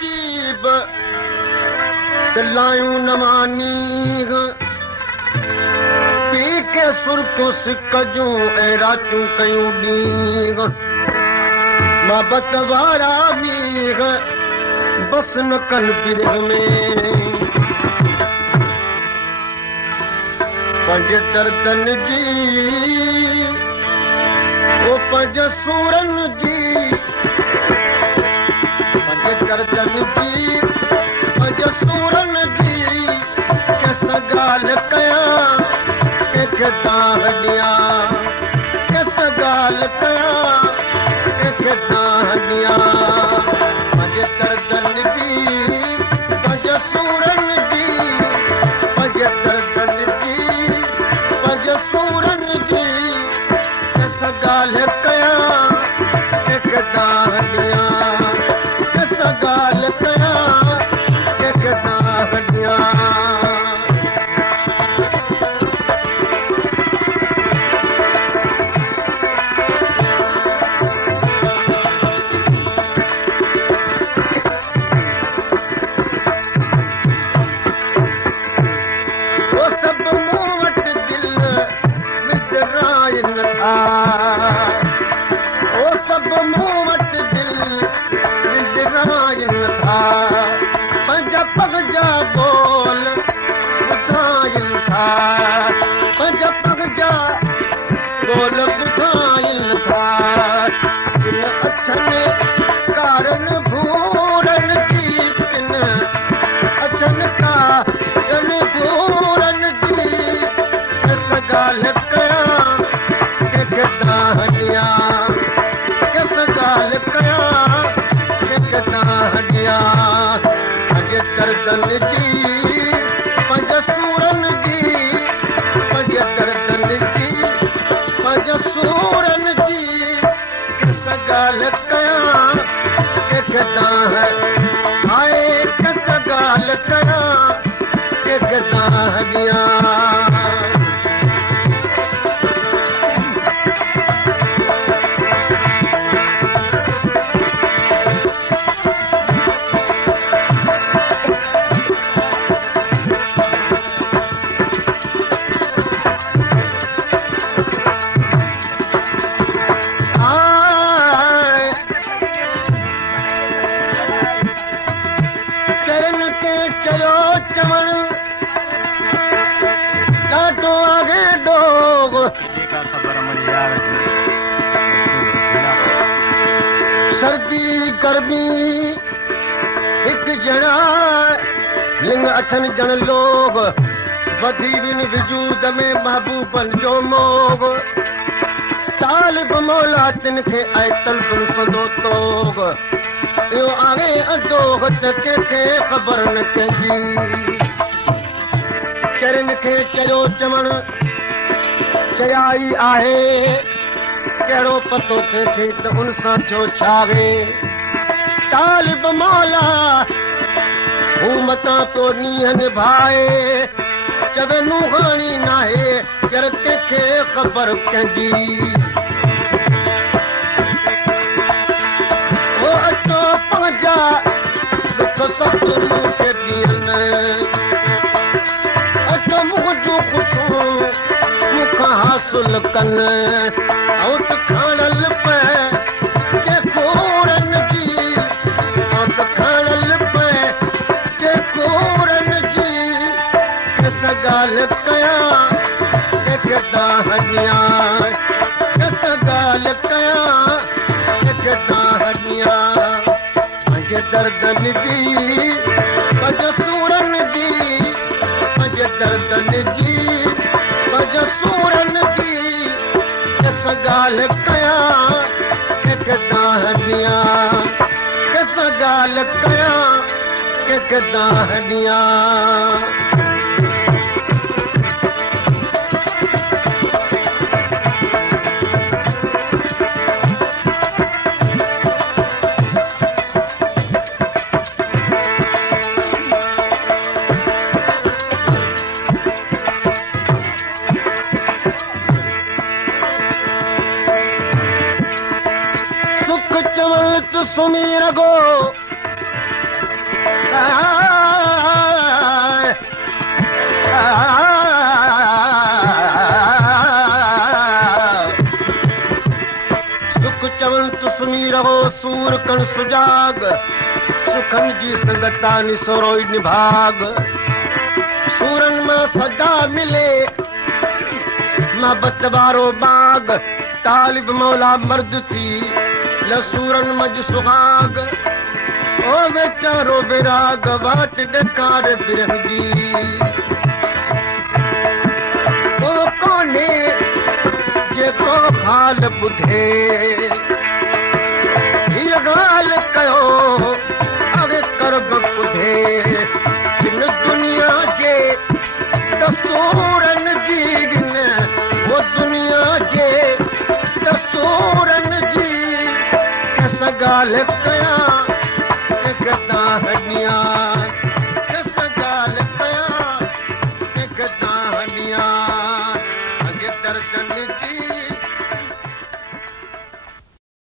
नसीब लायूं नवानी पी के सुरतूं सिक जूं ऐं रातियूं कयूं ॾींहं मोहबत वारा मींह बस न कनि बिरह में पंज दर्दनि जी ओ पंज सूरनि जी पंज दर्दनि जी पंज सूरनि जी किस ॻाल्हि कयां कंहिंखे दाह ॾियां किस ॻाल्हि कयां कंहिंखे दाह ॾियां पंज दर्दनि जी पंज सूरनि जी पंज दर्दनि जी पंज सूरनि जी किस ॻाल्हि कयां कंहिंखे दाह ॾियां किस ॻाल्हि कयां कंहिंखे दाह ॾियां पंज पग जा बोल ॿुधाइनि था पंज पग जा बोल ॿुधाइनि था किन अछनि कारनि भूरनि जी किन अछनि कारनि भूरनि जी किस ॻाल्हि कयां कंहिंखे दाह ॾियां किस ॻाल्हि कयां कंहिंखे दाह ॾियां पंज दर्दनि जी पंज सूरनि जी पंज दर्दनि जी पंज सूरनि जी किस ॻाल्हि कयां कंहिंखे दाह हाय किस ॻाल्हि कयां कंहिंखे दाह ॾियां सर्दी गर्मी हिकु ॼणा लिंग अठनि ॼण लोग वधी विन वजूद में महबूबनि जो मोग तालिब मौला तिन खे आयतल बुलफंदो तोग इहो आहे अदोग त कंहिंखे ख़बर न कंहिंजी चरनि खे चयो चवणु चयाई आहे कहिड़ो पतो कंहिंखे त उन सां छो छावे तालिब मौला हू मतां तो नीहं निभाए चवे नूहाणी नाहे ॼर कंहिंखे ख़बर कंहिंजी ओ अचो पंहिंजा दुख सभु मूंखे ॾियनि अचो मुंहिंजूं ख़ुशियूं मूंखां हासिल कनि ऐं त खणल पए जे कोरनि जी ऐं त खणल पए जे कोरनि जी किस ॻाल्हि कयां कंहिंखे दाह ॾियां किस ॻाल्हि कयां कंहिंखे दाह ॾियां पंज दर्दनि जी पंज सूरनि जी पंज दर्दनि जी पंज सूरनि जी किस ॻाल्हि कयां कंहिंखे दाह ॾियां किस ॻाल्हि कयां कंहिंखे दाह ॾियां सुख चवण त सुम्ही रगो सुख चवनि तु सुम्ही रहो सूर कन सुजाग सुखनि जी संगता निसोरो निभाग सूरनि मां सदा मिले मोहबत वारो बाग तालिब मौला मर्द थी लसूरनि मज सुहाग ओ वेचारो विराग वाट ॾेखार बिरंगी ओ कोन्हे जेको हाल ॿुधे हीअ ॻाल्हि कयो